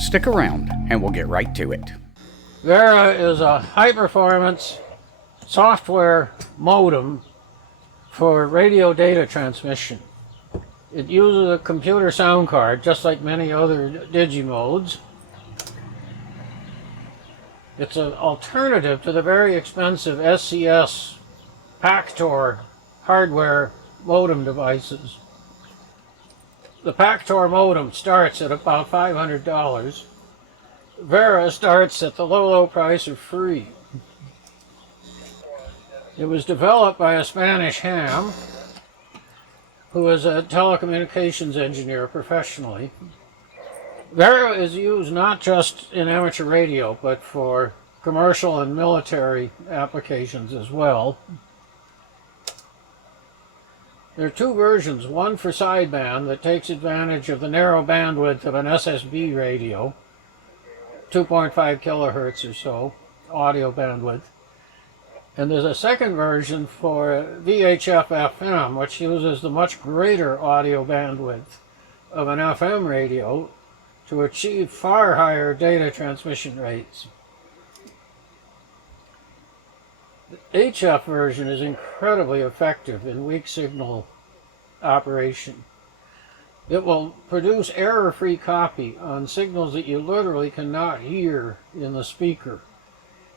Stick around and we'll get right to it. Vera is a high-performance software modem for radio data transmission. It uses a computer sound card, just like many other digimodes. It's an alternative to the very expensive SCS Pactor hardware modem devices. The Pactor modem starts at about $500. Vera starts at the low price of free. It was developed by a Spanish ham who is a telecommunications engineer professionally. Vera is used not just in amateur radio, but for commercial and military applications as well. There are two versions, one for sideband that takes advantage of the narrow bandwidth of an SSB radio, 2.5 kilohertz or so, audio bandwidth. And there's a second version for VHF FM, which uses the much greater audio bandwidth of an FM radio to achieve far higher data transmission rates. The HF version is incredibly effective in weak signal operation. It will produce error-free copy on signals that you literally cannot hear in the speaker.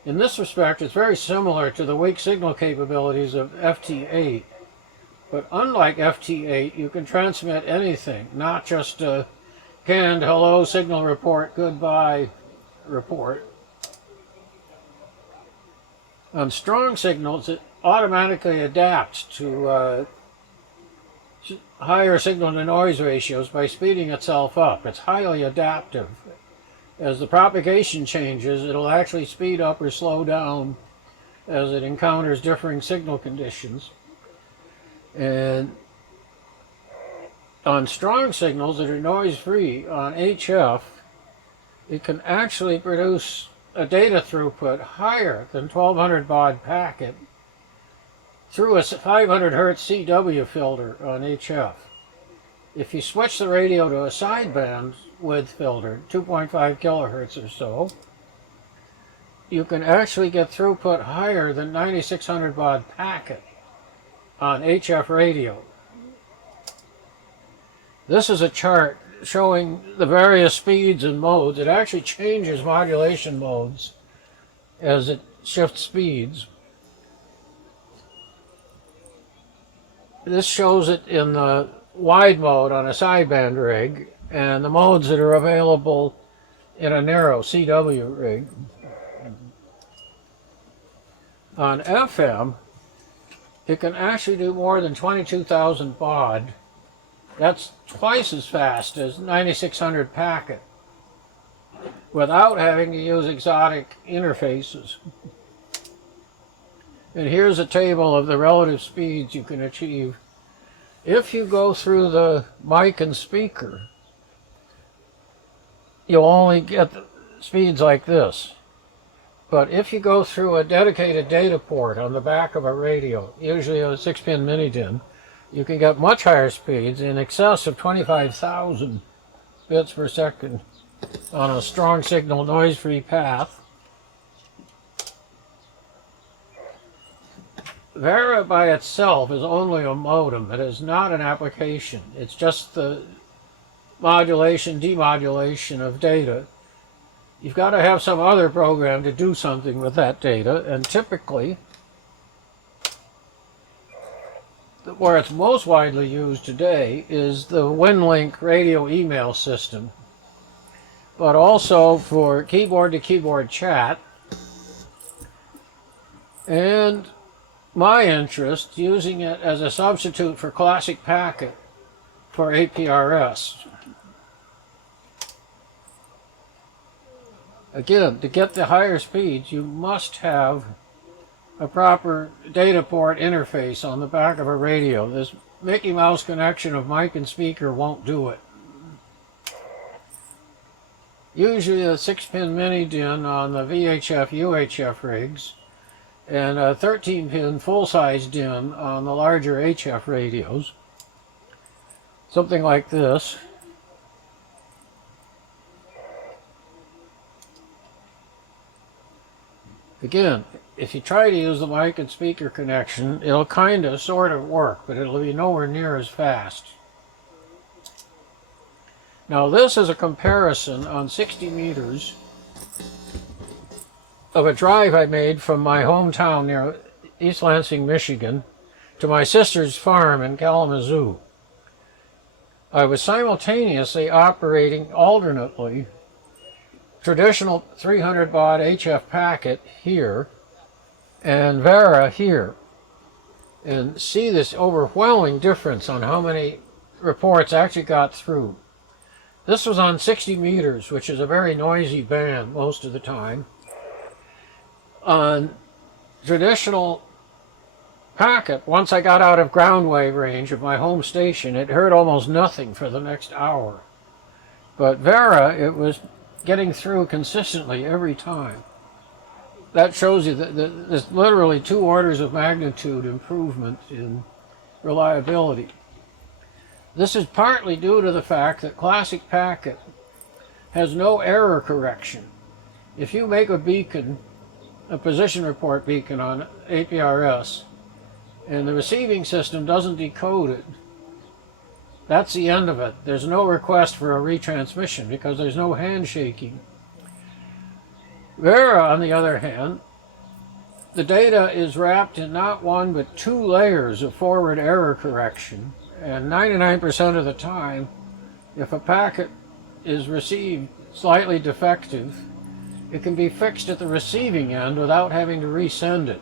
In this respect, it's very similar to the weak signal capabilities of FT8. But unlike FT8, you can transmit anything, not just a canned hello signal report, goodbye report. On strong signals, it automatically adapts to higher signal-to-noise ratios by speeding itself up. It's highly adaptive. As the propagation changes, it'll actually speed up or slow down as it encounters differing signal conditions. And on strong signals that are noise-free, on HF, it can actually produce a data throughput higher than 1200 baud packet through a 500 hertz CW filter on HF. If you switch the radio to a sideband width filter, 2.5 kilohertz or so, you can actually get throughput higher than 9600 baud packet on HF radio. This is a chart showing the various speeds and modes. It actually changes modulation modes as it shifts speeds. This shows it in the wide mode on a sideband rig and the modes that are available in a narrow CW rig. On FM, it can actually do more than 22,000 baud. That's twice as fast as 9600 packet without having to use exotic interfaces. And here's a table of the relative speeds you can achieve. If you go through the mic and speaker, you'll only get speeds like this. But if you go through a dedicated data port on the back of a radio, usually a 6-pin mini-DIN, you can get much higher speeds in excess of 25,000 bits per second on a strong signal noise-free path. Vera by itself is only a modem. It is not an application. It's just the modulation, demodulation of data. You've got to have some other program to do something with that data, and typically, where it's most widely used today is the Winlink radio email system, but also for keyboard-to-keyboard chat, and my interest using it as a substitute for classic packet for APRS. Again, to get the higher speeds, you must have a proper data port interface on the back of a radio. This Mickey Mouse connection of mic and speaker won't do it. Usually a 6-pin mini-DIN on the VHF UHF rigs and a 13-pin full-size DIN on the larger HF radios. Something like this. Again, if you try to use the mic and speaker connection, it'll kind of sort of work, but it'll be nowhere near as fast. Now this is a comparison on 60 meters of a drive I made from my hometown near East Lansing, Michigan, to my sister's farm in Kalamazoo. I was simultaneously operating alternately traditional 300 baud HF packet here and VARA here, and see this overwhelming difference on how many reports actually got through. This was on 60 meters, which is a very noisy band most of the time. On traditional packet, once I got out of ground wave range of my home station, it heard almost nothing for the next hour. But VARA, it was getting through consistently every time. That shows you that there's literally 2 orders of magnitude improvement in reliability. This is partly due to the fact that classic packet has no error correction. If you make a beacon, a position report beacon on APRS, and the receiving system doesn't decode it, that's the end of it. There's no request for a retransmission because there's no handshaking. VARA, on the other hand, the data is wrapped in not 1 but 2 layers of forward error correction, and 99% of the time, if a packet is received slightly defective, it can be fixed at the receiving end without having to resend it,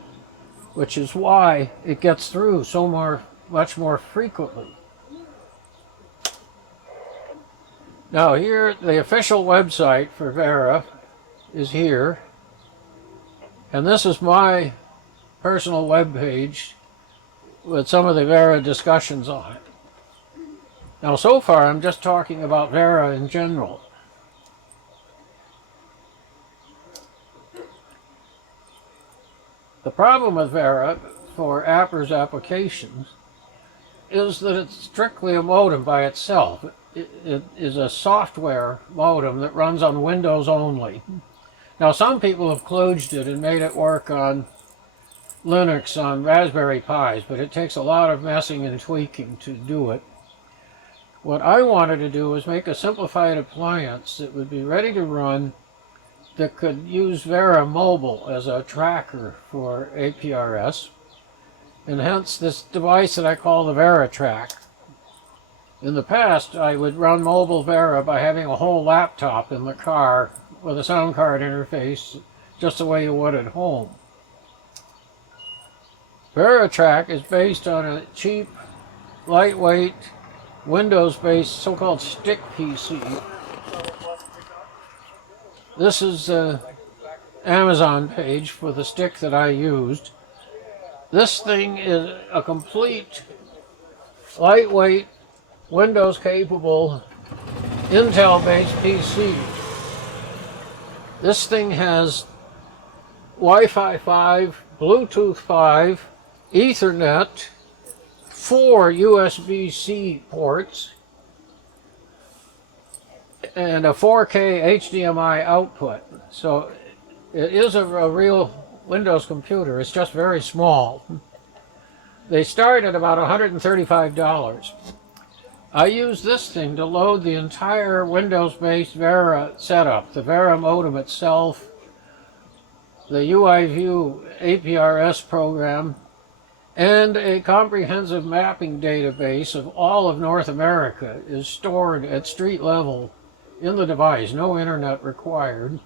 which is why it gets through so much more frequently. Now here, the official website for VARA is here, and this is my personal web page with some of the VARA discussions on it. Now so far I'm just talking about VARA in general. The problem with VARA for APRS applications is that it's strictly a modem by itself. It is a software modem that runs on Windows only. Now some people have kludged it and made it work on Linux, on Raspberry Pis, but it takes a lot of messing and tweaking to do it. What I wanted to do was make a simplified appliance that would be ready to run, that could use VARA Mobile as a tracker for APRS, and hence this device that I call the Veratrack. In the past, I would run mobile VARA by having a whole laptop in the car with a sound card interface, just the way you would at home. Veratrack is based on a cheap, lightweight, Windows-based so-called stick PC. This is the Amazon page for the stick that I used. This thing is a complete, lightweight, Windows-capable, Intel-based PC. This thing has Wi-Fi 5, Bluetooth 5, Ethernet, 4 USB-C ports, and a 4K HDMI output. So it is a real Windows computer. It's just very small. They start at about $135. I use this thing to load the entire Windows-based VARA setup, the VARA modem itself, the UIView APRS program, and a comprehensive mapping database of all of North America is stored at street level in the device, no internet required.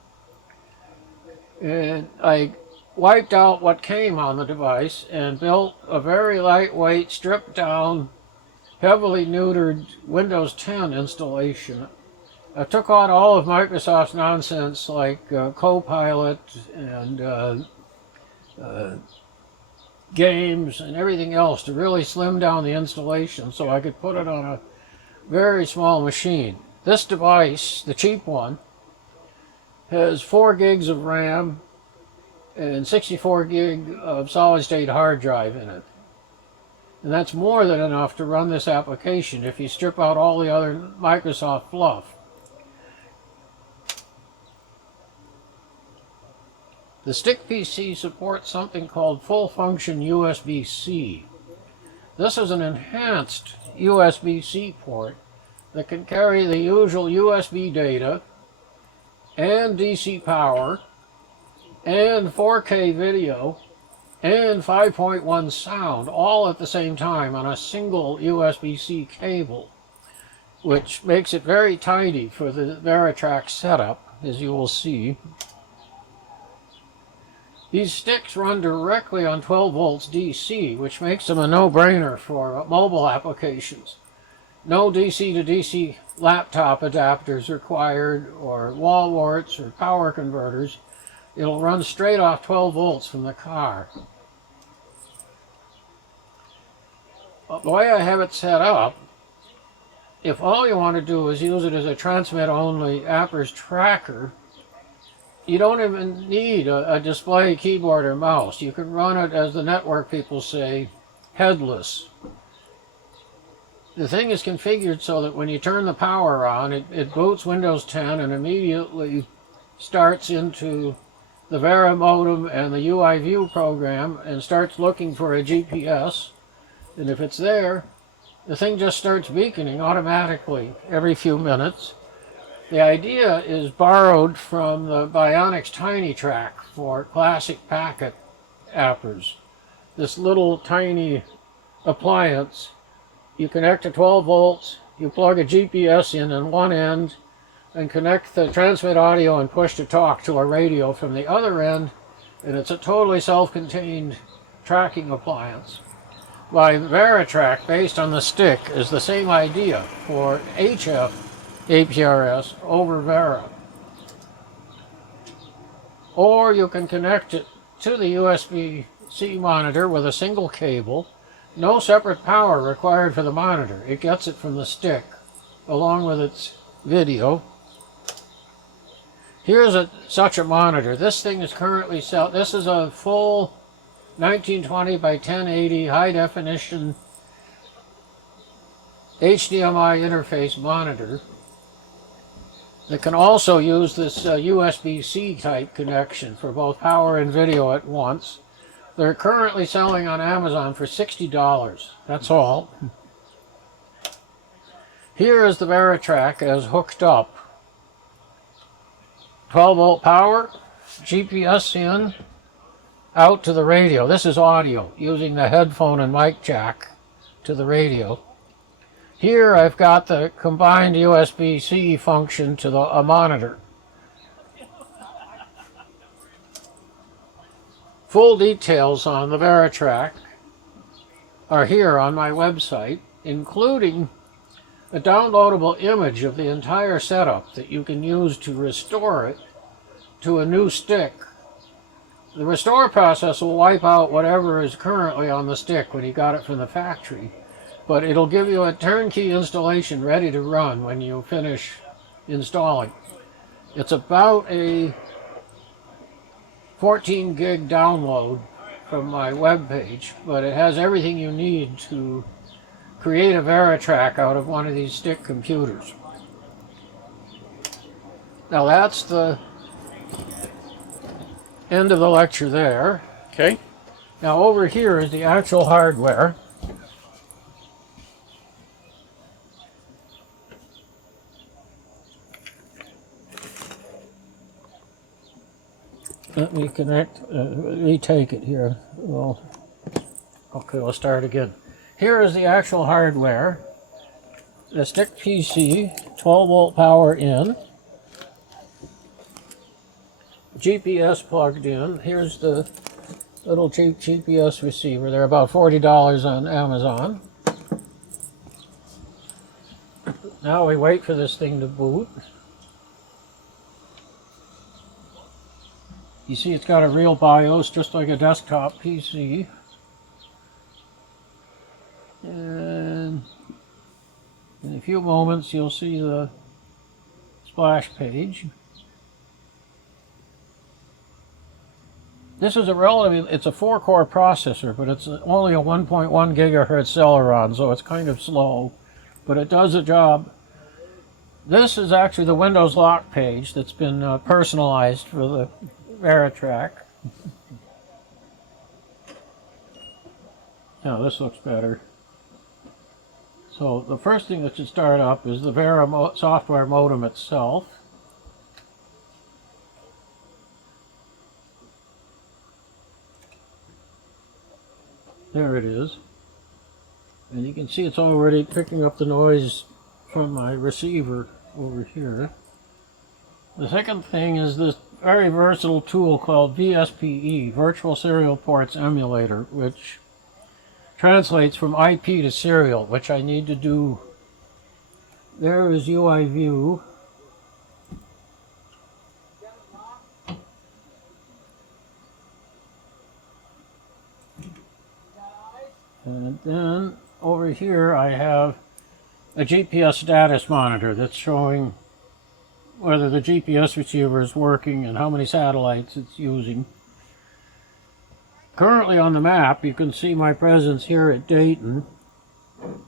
And I wiped out what came on the device and built a very lightweight, stripped down, heavily neutered Windows 10 installation. I took on all of Microsoft's nonsense like Copilot and games and everything else to really slim down the installation so I could put it on a very small machine. This device, the cheap one, has 4 gigs of RAM and 64 gig of solid-state hard drive in it. And that's more than enough to run this application if you strip out all the other Microsoft fluff. The stick PC supports something called full function USB-C. This is an enhanced USB-C port that can carry the usual USB data and DC power and 4K video and 5.1 sound all at the same time on a single USB-C cable, which makes it very tidy for the Veratrack setup, as you will see. These sticks run directly on 12 volts DC, which makes them a no-brainer for mobile applications. No DC to DC laptop adapters required, or wall warts, or power converters. It'll run straight off 12 volts from the car. The way I have it set up, if all you want to do is use it as a transmit-only APRS tracker, you don't even need a display keyboard or mouse. You can run it, as the network people say, headless. The thing is configured so that when you turn the power on, it boots Windows 10 and immediately starts into the Vera modem and the UI view program and starts looking for a GPS. And if it's there, the thing just starts beaconing automatically every few minutes. The idea is borrowed from the Bionics Tiny Track for classic packet APRS. This little tiny appliance, you connect to 12 volts, you plug a GPS in on one end, and connect the transmit audio and push to talk to a radio from the other end, and it's a totally self-contained tracking appliance. By Veratrack, based on the stick, is the same idea for HF APRS over Vera. Or you can connect it to the USB-C monitor with a single cable. No separate power required for the monitor. It gets it from the stick, along with its video. Here's such a monitor. This thing is currently this is a full 1920 by 1080 high-definition HDMI interface monitor that can also use this USB-C type connection for both power and video at once. They're currently selling on Amazon for $60. That's all. Here is the Veratrack as hooked up. 12 volt power, GPS in, out to the radio. This is audio, using the headphone and mic jack to the radio. Here I've got the combined USB-C function to a monitor. Full details on the Veratrack are here on my website, including a downloadable image of the entire setup that you can use to restore it to a new stick. The restore process will wipe out whatever is currently on the stick when you got it from the factory, but it'll give you a turnkey installation ready to run when you finish installing. It's about a 14 gig download from my webpage, but it has everything you need to create a Veratrack out of one of these stick computers. Now that's the end of the lecture there. Okay. Now over here is the actual hardware. Let me retake it here. Well, okay, we'll start again. Here is the actual hardware. The stick PC, 12 volt power in. GPS plugged in. Here's the little cheap GPS receiver. They're about $40 on Amazon. Now we wait for this thing to boot. You see it's got a real BIOS, just like a desktop PC. And in a few moments you'll see the splash page. This is it's a 4-core processor, but it's only a 1.1 gigahertz Celeron, so it's kind of slow, but it does the job. This is actually the Windows lock page that's been personalized for the Veratrack. Now this looks better. So the first thing that should start up is the Vera software modem itself. There it is. And you can see it's already picking up the noise from my receiver over here. The second thing is this very versatile tool called VSPE, Virtual Serial Ports Emulator, which translates from IP to serial, which I need to do. There is UI view. And then over here I have a GPS status monitor that's showing whether the GPS receiver is working and how many satellites it's using. Currently on the map you can see my presence here at Dayton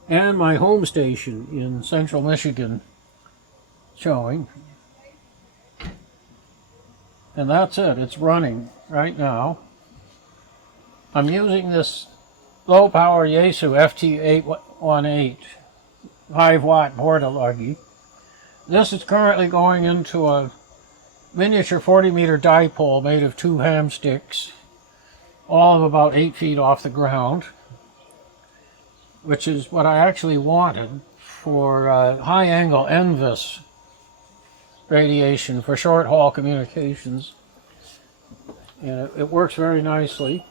and my home station in central Michigan showing. And that's it, it's running right now. I'm using this low power Yaesu FT818 5-watt porta-luggy. This is currently going into a miniature 40-meter dipole made of 2 ham sticks, all of about 8 feet off the ground, which is what I actually wanted for high-angle NVIS radiation for short-haul communications. And it works very nicely.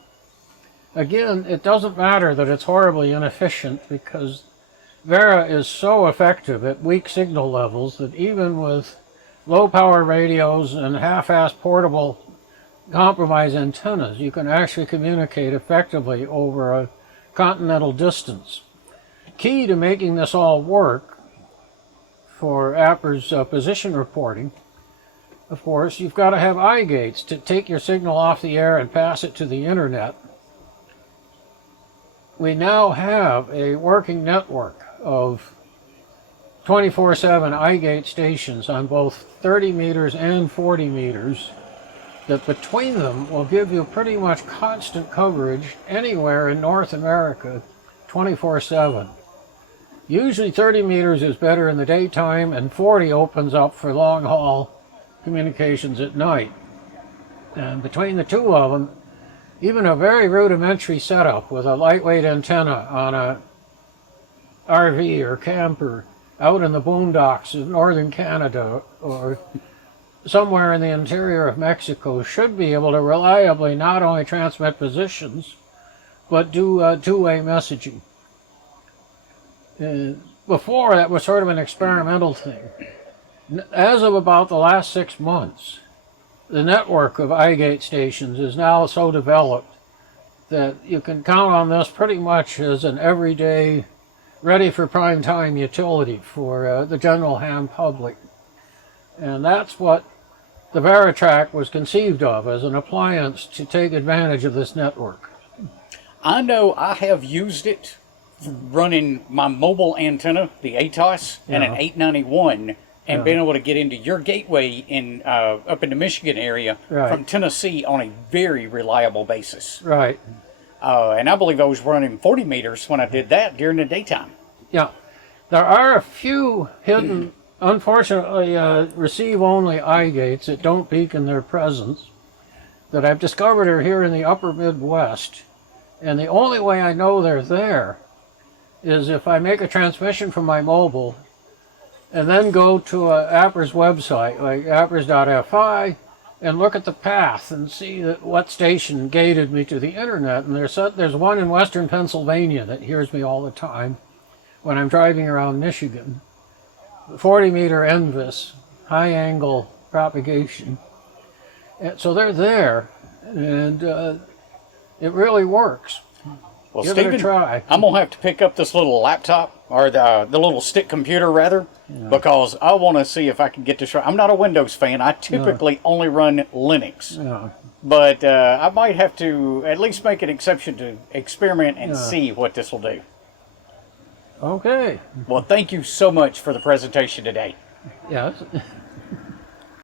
Again, it doesn't matter that it's horribly inefficient because Vera is so effective at weak signal levels that even with low-power radios and half-assed portable compromise antennas, you can actually communicate effectively over a continental distance. Key to making this all work for APRS position reporting, of course, you've got to have eye gates to take your signal off the air and pass it to the internet. We now have a working network of 24/7 eye gate stations on both 30 meters and 40 meters that between them will give you pretty much constant coverage anywhere in North America 24/7. Usually 30 meters is better in the daytime and 40 opens up for long haul communications at night. And between the two of them, even a very rudimentary setup with a lightweight antenna on a RV or camper out in the boondocks of northern Canada or somewhere in the interior of Mexico should be able to reliably not only transmit positions, but do two-way messaging. Before, that was sort of an experimental thing. As of about the last 6 months, the network of iGate stations is now so developed that you can count on this pretty much as an everyday, ready for prime time utility for the general ham public. And that's what the Veratrack was conceived of, as an appliance to take advantage of this network. I know I have used it running my mobile antenna, the ATOS, and an 891, and been able to get into your gateway in up in the Michigan area from Tennessee on a very reliable basis. Right. And I believe I was running 40 meters when I did that during the daytime. Yeah. There are a few hidden, unfortunately, receive-only iGates that don't beacon their presence that I've discovered are here in the upper Midwest. And the only way I know they're there is if I make a transmission from my mobile and then go to an APRS website, like aprs.fi, and look at the path and see what station gated me to the internet. And there's one in western Pennsylvania that hears me all the time when I'm driving around Michigan. 40-meter NVIS, high-angle propagation. And so they're there, and it really works. Well, Give it a try. I'm going to have to pick up this little laptop, or the little stick computer, rather, because I want to see if I can get this right. I'm not a Windows fan. I typically only run Linux. But I might have to at least make an exception to experiment and see what this will do. Okay. Well, thank you so much for the presentation today. Yes.